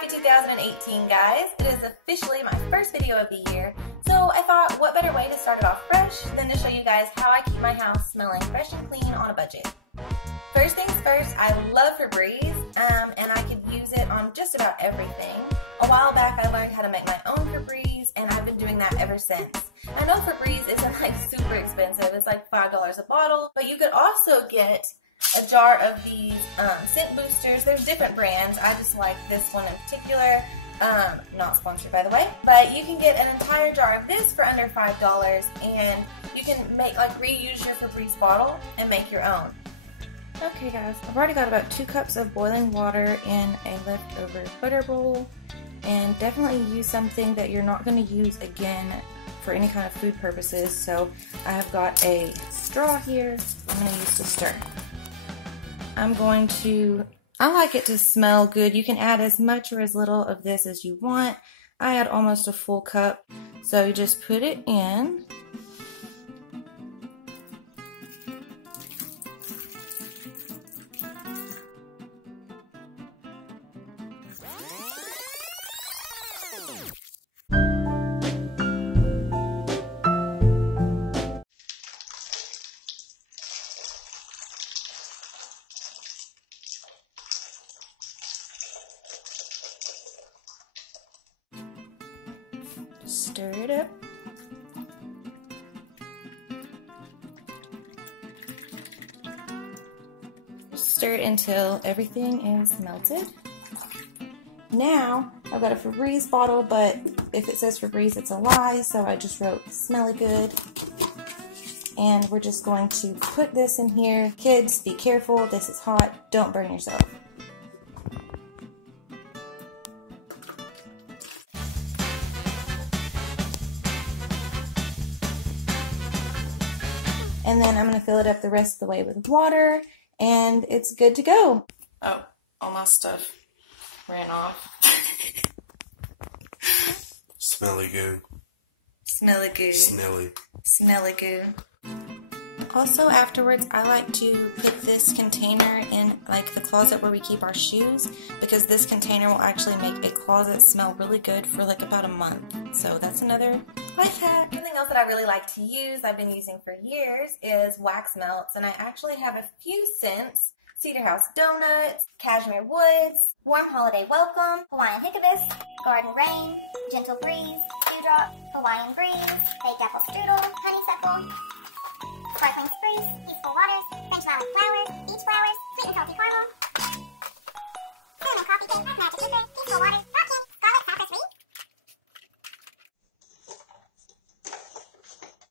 Happy 2018, guys. It is officially my first video of the year, so I thought what better way to start it off fresh than to show you guys how I keep my house smelling fresh and clean on a budget. First things first, I love Febreze, and I could use it on just about everything. A while back I learned how to make my own Febreze, and I've been doing that ever since. I know Febreze isn't like super expensive, it's like $5 a bottle, but you could also get a jar of these scent boosters. There's different brands. I just like this one in particular. Not sponsored, by the way. But you can get an entire jar of this for under $5, and you can make reuse your Febreze bottle and make your own. Okay, guys, I've already got about 2 cups of boiling water in a leftover butter bowl, and definitely use something that you're not going to use again for any kind of food purposes. So I have got a straw here I'm going to use to stir. I like it to smell good. You can add as much or as little of this as you want. I had almost a full cup, so you just put it in. Stir it up. Stir it until everything is melted. Now, I've got a Febreze bottle, but if it says Febreze, it's a lie, so I just wrote smelly good. And we're just going to put this in here. Kids, be careful, this is hot, don't burn yourself. And then I'm going to fill it up the rest of the way with water, and it's good to go. Oh, all my stuff ran off. Smelly goo. Smelly goo. Smelly. Smelly goo. Also, afterwards, I like to put this container in the closet where we keep our shoes, because this container will actually make a closet smell really good for about a month. So that's another life hack. Something else that I really like to use, I've been using for years, is wax melts, and I actually have a few scents: Cedar House Donuts, Cashmere Woods, Warm Holiday Welcome, Hawaiian Hickory, Garden Rain, Gentle Breeze, Dewdrop, Hawaiian Breeze, Baked Apple Strudel, Honeysuckle, Sparkling Spruce, Peaceful Waters, French Lilac Flowers, Beach Flowers, Sweet and Salty Caramel, Cinnamon Coffee Cake, Magic Liquor, Peaceful Waters, Rock Candy, Scarlet Cypress Reed,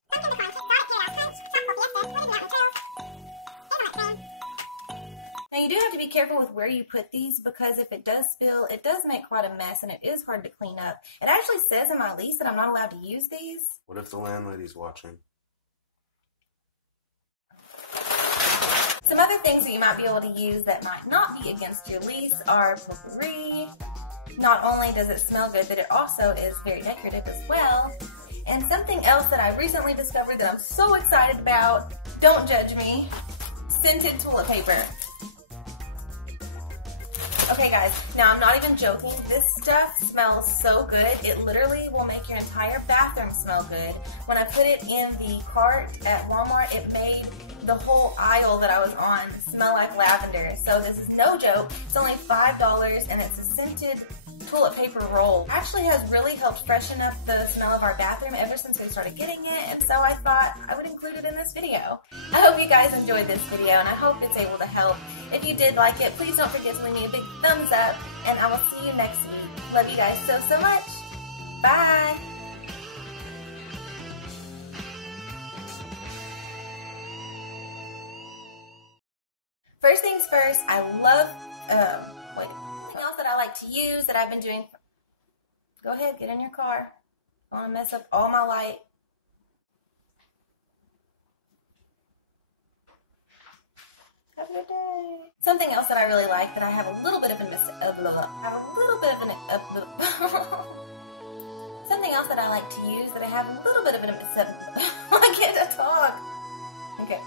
Pumpkin Pecan Cake, Garlic Carrot Crunch, Tropical Fiesta, Wooded Mountain Trails, Hazelnut Cream. Now you do have to be careful with where you put these, because if it does spill, it does make quite a mess and it is hard to clean up. It actually says in my lease that I'm not allowed to use these. What if the landlady's watching? Some other things that you might be able to use that might not be against your lease are potpourri. Not only does it smell good, but it also is very decorative as well. And something else that I recently discovered that I'm so excited about, don't judge me, scented toilet paper. Okay guys, now I'm not even joking, this stuff smells so good, it literally will make your entire bathroom smell good. When I put it in the cart at Walmart, it made the whole aisle that I was on smell like lavender. So this is no joke, it's only $5 and it's a scented toilet paper roll. It actually has really helped freshen up the smell of our bathroom ever since we started getting it, and so I thought I would include it in this video. I hope you guys enjoyed this video, and I hope it's able to help. If you did like it, please don't forget to leave me a big thumbs up, and I will see you next week. Love you guys so, so much. Bye! First things first, I love, something else that I like to use that I've been doing. Go ahead, get in your car. I want to mess up all my light. Have a good day. Something else that I really like that I have a little bit of something else that I like to use that I have a little bit of an I can't talk. Okay.